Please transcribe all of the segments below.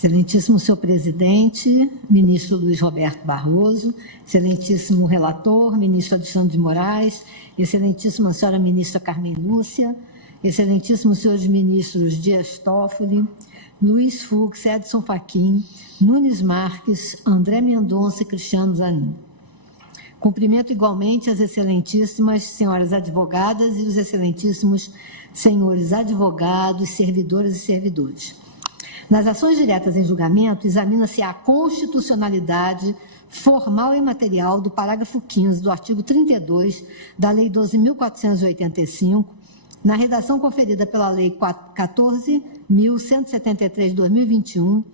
Excelentíssimo senhor presidente, ministro Luiz Roberto Barroso, excelentíssimo relator, ministro Alexandre de Moraes, excelentíssima senhora ministra Carmen Lúcia, excelentíssimos senhores ministros Dias Toffoli, Luiz Fux, Edson Fachin, Nunes Marques, André Mendonça e Cristiano Zanin. Cumprimento igualmente as excelentíssimas senhoras advogadas e os excelentíssimos senhores advogados, servidoras e servidores. Nas ações diretas em julgamento, examina-se a constitucionalidade formal e material do parágrafo 15 do artigo 32 da Lei 12.485, na redação conferida pela Lei 14.173 de 2021,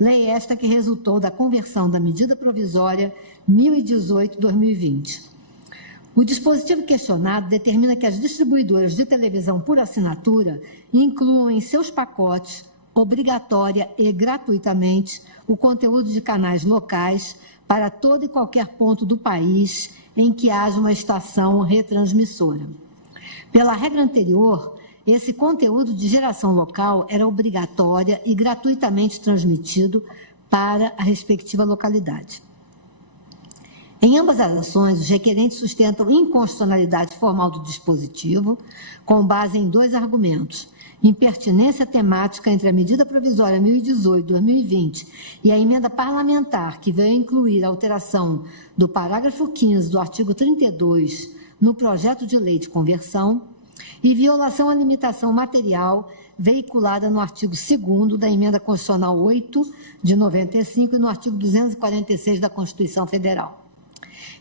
lei esta que resultou da conversão da medida provisória 1018/2020. O dispositivo questionado determina que as distribuidoras de televisão por assinatura incluam em seus pacotes, obrigatória e gratuitamente, o conteúdo de canais locais para todo e qualquer ponto do país em que haja uma estação retransmissora. Pela regra anterior, esse conteúdo de geração local era obrigatória e gratuitamente transmitido para a respectiva localidade. Em ambas as ações, os requerentes sustentam inconstitucionalidade formal do dispositivo, com base em dois argumentos: impertinência temática entre a medida provisória 1018/2020 e a emenda parlamentar que veio incluir a alteração do parágrafo 15 do artigo 32 no projeto de lei de conversão, e violação à limitação material veiculada no artigo 2º da emenda constitucional 8 de 95 e no artigo 246 da Constituição Federal.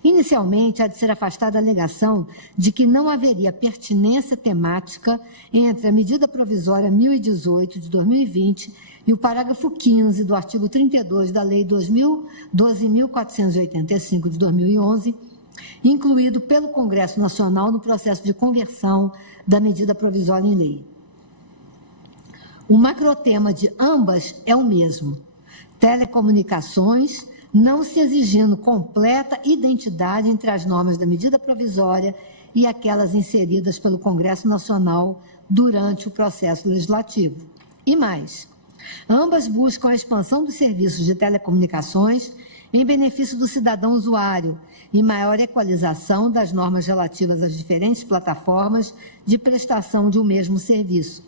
Inicialmente, há de ser afastada a alegação de que não haveria pertinência temática entre a medida provisória 1018 de 2020 e o parágrafo 15 do artigo 32 da Lei 12.485 de 2011, incluído pelo Congresso Nacional no processo de conversão da medida provisória em lei. O macrotema de ambas é o mesmo: telecomunicações, não se exigindo completa identidade entre as normas da medida provisória e aquelas inseridas pelo Congresso Nacional durante o processo legislativo. E mais, ambas buscam a expansão dos serviços de telecomunicações em benefício do cidadão usuário e maior equalização das normas relativas às diferentes plataformas de prestação de um mesmo serviço: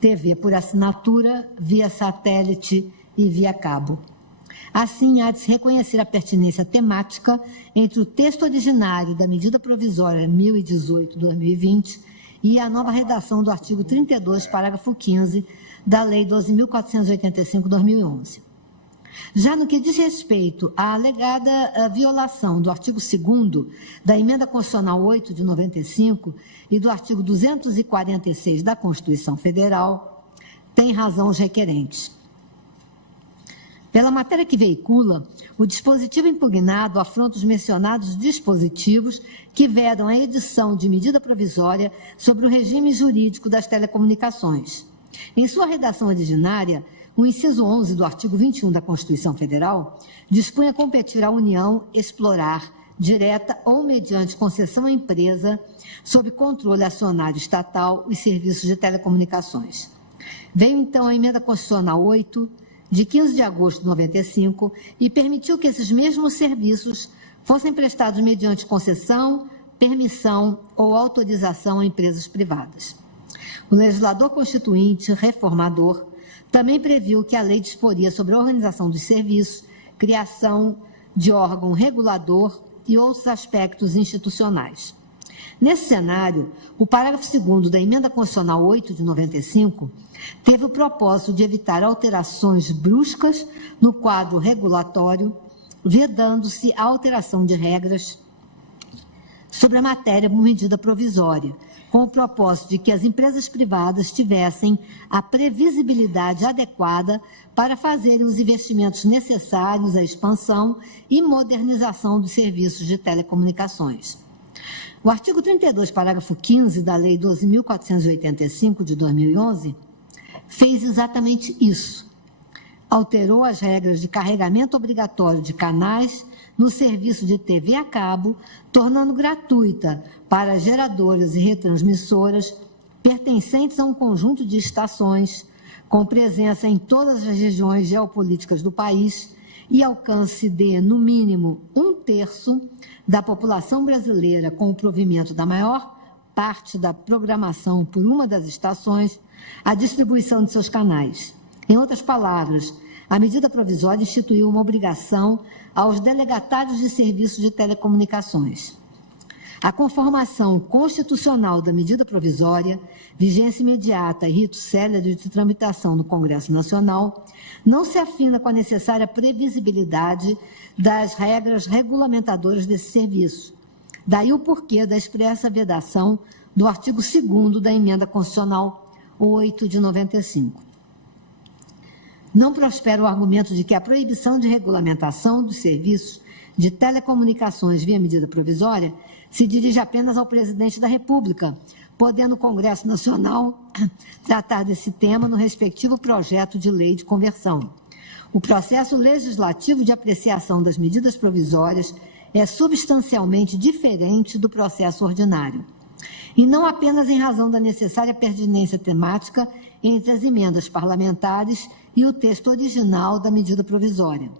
TV por assinatura, via satélite e via cabo. Assim, há de se reconhecer a pertinência temática entre o texto originário da medida provisória 1018/2020 e a nova redação do artigo 32, parágrafo 15, da Lei 12.485/2011. Já no que diz respeito à alegada violação do artigo 2º da Emenda Constitucional 8 de 95 e do artigo 246 da Constituição Federal, tem razão os requerentes. Pela matéria que veicula, o dispositivo impugnado afronta os mencionados dispositivos que vedam a edição de medida provisória sobre o regime jurídico das telecomunicações. Em sua redação originária, o inciso 11 do artigo 21 da Constituição Federal dispunha competir à União explorar, direta ou mediante concessão à empresa, sob controle acionário estatal, os serviços de telecomunicações. Veio, então, a Emenda Constitucional 8, de 15 de agosto de 95, e permitiu que esses mesmos serviços fossem prestados mediante concessão, permissão ou autorização a empresas privadas. O legislador constituinte, reformador, também previu que a lei disporia sobre a organização dos serviços, criação de órgão regulador e outros aspectos institucionais. Nesse cenário, o parágrafo 2º da Emenda Constitucional 8 de 95 teve o propósito de evitar alterações bruscas no quadro regulatório, vedando-se a alteração de regras sobre a matéria por medida provisória, com o propósito de que as empresas privadas tivessem a previsibilidade adequada para fazerem os investimentos necessários à expansão e modernização dos serviços de telecomunicações. O artigo 32, parágrafo 15 da Lei 12.485 de 2011 fez exatamente isso. Alterou as regras de carregamento obrigatório de canais no serviço de TV a cabo, tornando gratuita para geradoras e retransmissoras pertencentes a um conjunto de estações com presença em todas as regiões geopolíticas do país e alcance de, no mínimo, 1/3 da população brasileira, com o provimento da maior parte da programação por uma das estações, a distribuição de seus canais. Em outras palavras, a medida provisória instituiu uma obrigação aos delegatários de serviços de telecomunicações. A conformação constitucional da medida provisória, vigência imediata e rito célere de tramitação no Congresso Nacional, não se afina com a necessária previsibilidade das regras regulamentadoras desse serviço. Daí o porquê da expressa vedação do artigo 2º da Emenda Constitucional 8 de 95. Não prospera o argumento de que a proibição de regulamentação dos serviços de telecomunicações via medida provisória se dirige apenas ao presidente da República, podendo o Congresso Nacional tratar desse tema no respectivo projeto de lei de conversão. O processo legislativo de apreciação das medidas provisórias é substancialmente diferente do processo ordinário. E não apenas em razão da necessária pertinência temática entre as emendas parlamentares e o texto original da medida provisória.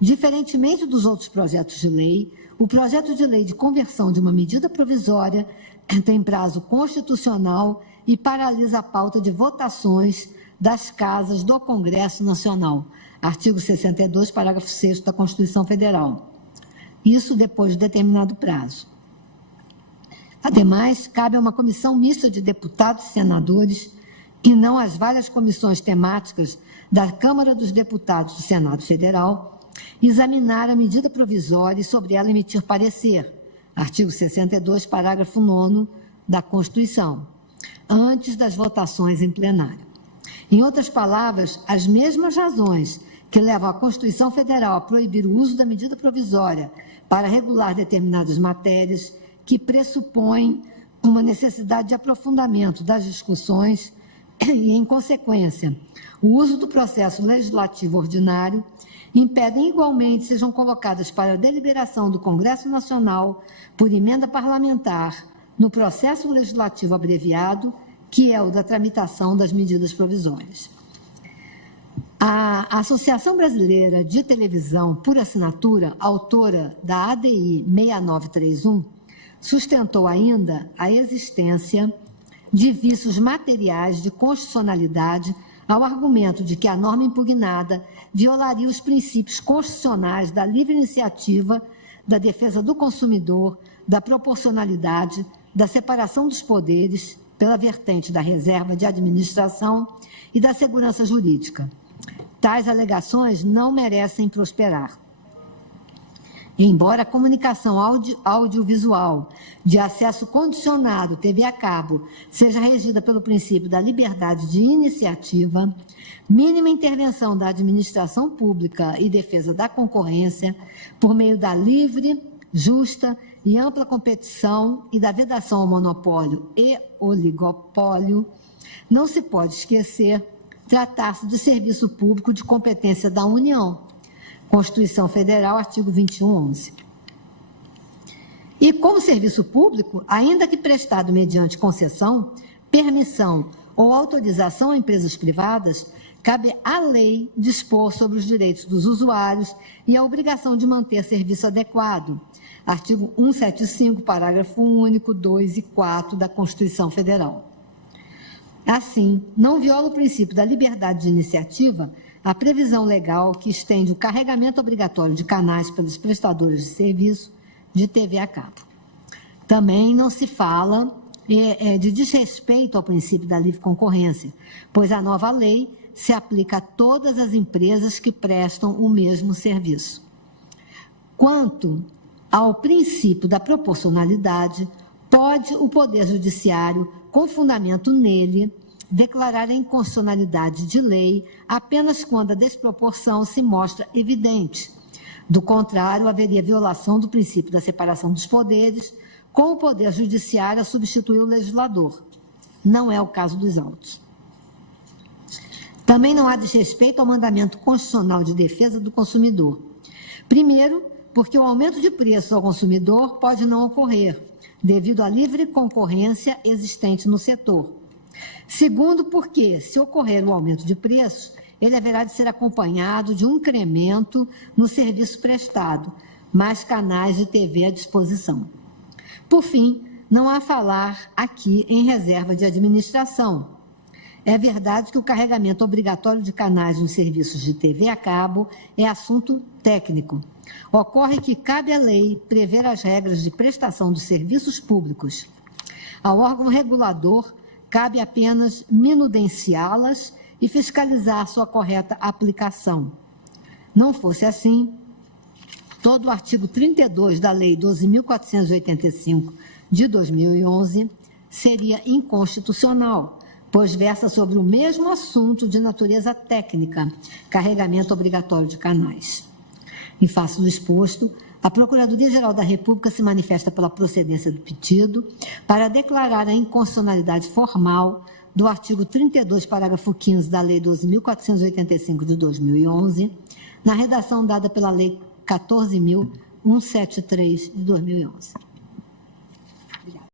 Diferentemente dos outros projetos de lei, o projeto de lei de conversão de uma medida provisória tem prazo constitucional e paralisa a pauta de votações das casas do Congresso Nacional. Artigo 62, parágrafo 6º da Constituição Federal. Isso depois de determinado prazo. Ademais, cabe a uma comissão mista de deputados e senadores, e não às várias comissões temáticas da Câmara dos Deputados do Senado Federal, examinar a medida provisória e sobre ela emitir parecer, artigo 62, parágrafo 9º da Constituição, antes das votações em plenário. Em outras palavras, as mesmas razões que levam a Constituição Federal a proibir o uso da medida provisória para regular determinadas matérias, que pressupõem uma necessidade de aprofundamento das discussões e, em consequência, o uso do processo legislativo ordinário, impedem igualmente sejam colocadas para a deliberação do Congresso Nacional por emenda parlamentar no processo legislativo abreviado, que é o da tramitação das medidas provisórias. A Associação Brasileira de Televisão por Assinatura, autora da ADI 6931, sustentou ainda a existência de vícios materiais de constitucionalidade ao argumento de que a norma impugnada violaria os princípios constitucionais da livre iniciativa, da defesa do consumidor, da proporcionalidade, da separação dos poderes, pela vertente da reserva de administração e da segurança jurídica. Tais alegações não merecem prosperar. Embora a comunicação audiovisual de acesso condicionado, TV a cabo, seja regida pelo princípio da liberdade de iniciativa, mínima intervenção da administração pública e defesa da concorrência, por meio da livre, justa e ampla competição e da vedação ao monopólio e oligopólio, não se pode esquecer tratar-se de serviço público de competência da União. Constituição Federal, artigo 2111. E como serviço público, ainda que prestado mediante concessão, permissão ou autorização a empresas privadas, cabe à lei dispor sobre os direitos dos usuários e a obrigação de manter serviço adequado. Artigo 175, parágrafo único, 2 e 4 da Constituição Federal. Assim, não viola o princípio da liberdade de iniciativa a previsão legal que estende o carregamento obrigatório de canais pelos prestadores de serviço de TV a cabo. Também não se fala de desrespeito ao princípio da livre concorrência, pois a nova lei se aplica a todas as empresas que prestam o mesmo serviço. Quanto ao princípio da proporcionalidade, pode o Poder Judiciário, com fundamento nele, declarar a inconstitucionalidade de lei apenas quando a desproporção se mostra evidente. Do contrário, haveria violação do princípio da separação dos poderes, com o Poder Judiciário a substituir o legislador. Não é o caso dos autos. Também não há desrespeito ao mandamento constitucional de defesa do consumidor. Primeiro, porque o aumento de preços ao consumidor pode não ocorrer, devido à livre concorrência existente no setor. Segundo, porque, se ocorrer o aumento de preços, ele haverá de ser acompanhado de um incremento no serviço prestado, mais canais de TV à disposição. Por fim, não há falar aqui em reserva de administração. É verdade que o carregamento obrigatório de canais nos serviços de TV a cabo é assunto técnico. Ocorre que cabe à lei prever as regras de prestação dos serviços públicos. Ao órgão regulador, cabe apenas minudenciá-las e fiscalizar sua correta aplicação. Não fosse assim, todo o artigo 32 da Lei 12.485 de 2011 seria inconstitucional, pois versa sobre o mesmo assunto de natureza técnica, carregamento obrigatório de canais. Em face do exposto, a Procuradoria-Geral da República se manifesta pela procedência do pedido para declarar a inconstitucionalidade formal do artigo 32, parágrafo 15 da Lei 12.485 de 2011, na redação dada pela Lei 14.173 de 2011.